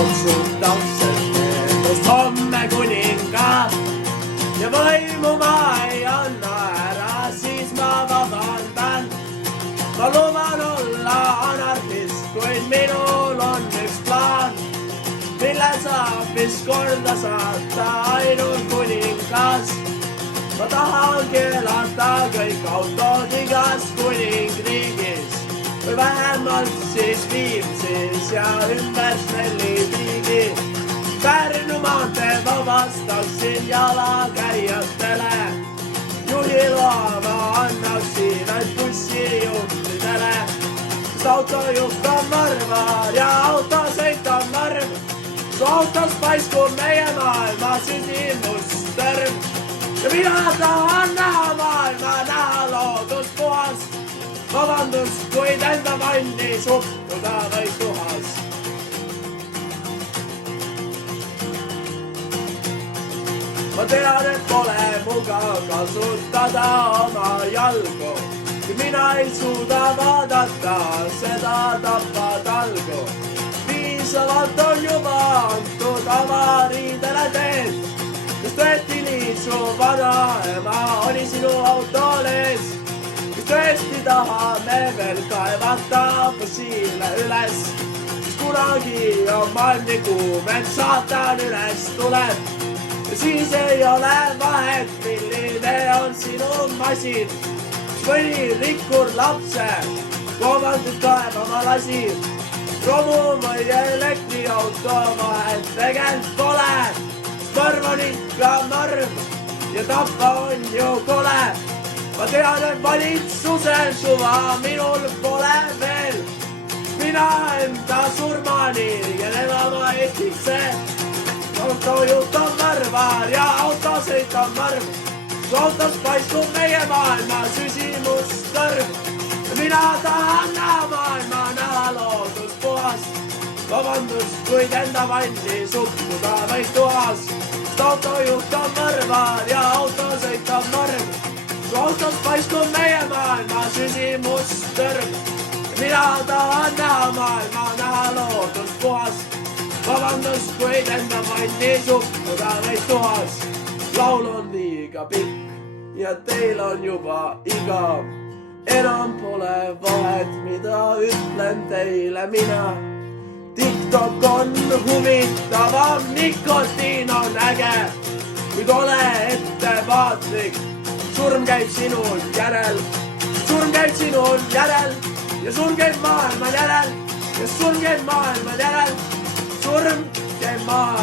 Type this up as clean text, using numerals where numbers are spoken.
jooksul lapsed meeldust homme kuninga ja võimu ma ei anna ära, siis ma vabandan. Ma luban olla anarhist, kuid minul on üks plaan, mille saab vist korda saata ainult kuningas. Ma tahan keelata kõik autod igas kuningriigis või vähemalt siis Viimsis ja ümber Snelliviigi. Pärnu maantee vabastaksin jalakäijatele, juhiloa ma annaksin ainult bussijuhtidele, sest autojuht on narvar ja auto sõitab narv. Su autos paiskub meie maailma sündimustõrv ja mina tahan näha maailma, näha loodust puhas. Vabandust, kuid enda vanni suppuda või tuhas. Ma tean, et pole mugav kasutada oma jalgu, kui mina ei suuda vaadata seda tapatalgu. Piisavalt on juba antud avariidele teed, just võeti liitsu vanaema oli sinu autol ees. Kas tõesti tahame veel kaevata fossiile üles, siis kunagi on maailm nii kuum, et saatan üles tuleb. Ja siis ei ole vahet, milline on sinu masin, kus mõni rikkur lapse komandit kaevama lasi. Romu või elektriauto vahet tegelikult pole, mõrv on ikka mõrv ja tappa on ju kole. Ma tean, et valitsusel suva minul pole veel, mina enda surmani ja nema ma etikse. Autojuht on narvar ja auto sõitab narv, su autos paiskub meie maailma süsimustõrv. Mina tahan näha maailma, näha loodust puhas. Vabandust, kuid enda vanni suppuda või tuhas. Autojuht on narvar ja auto sõitab narv, su autos paiskub meie maailma süsimustõrv. Mina tahan näha maailma, näha loodust puhas. Vabandust, kuid enda vanni suppuda või tuhas. Laul on liiga pikk ja teil on juba igav. Enam pole vahet, mida ütlen teile mina. TikTok on huvitavam, nikotiin on äge, kuid ole ettevaatlik. Surm käib sinul järel, surm käib sinul järel ja surm käib maailma järel ja surm käib maailma järel. Surm käib maailma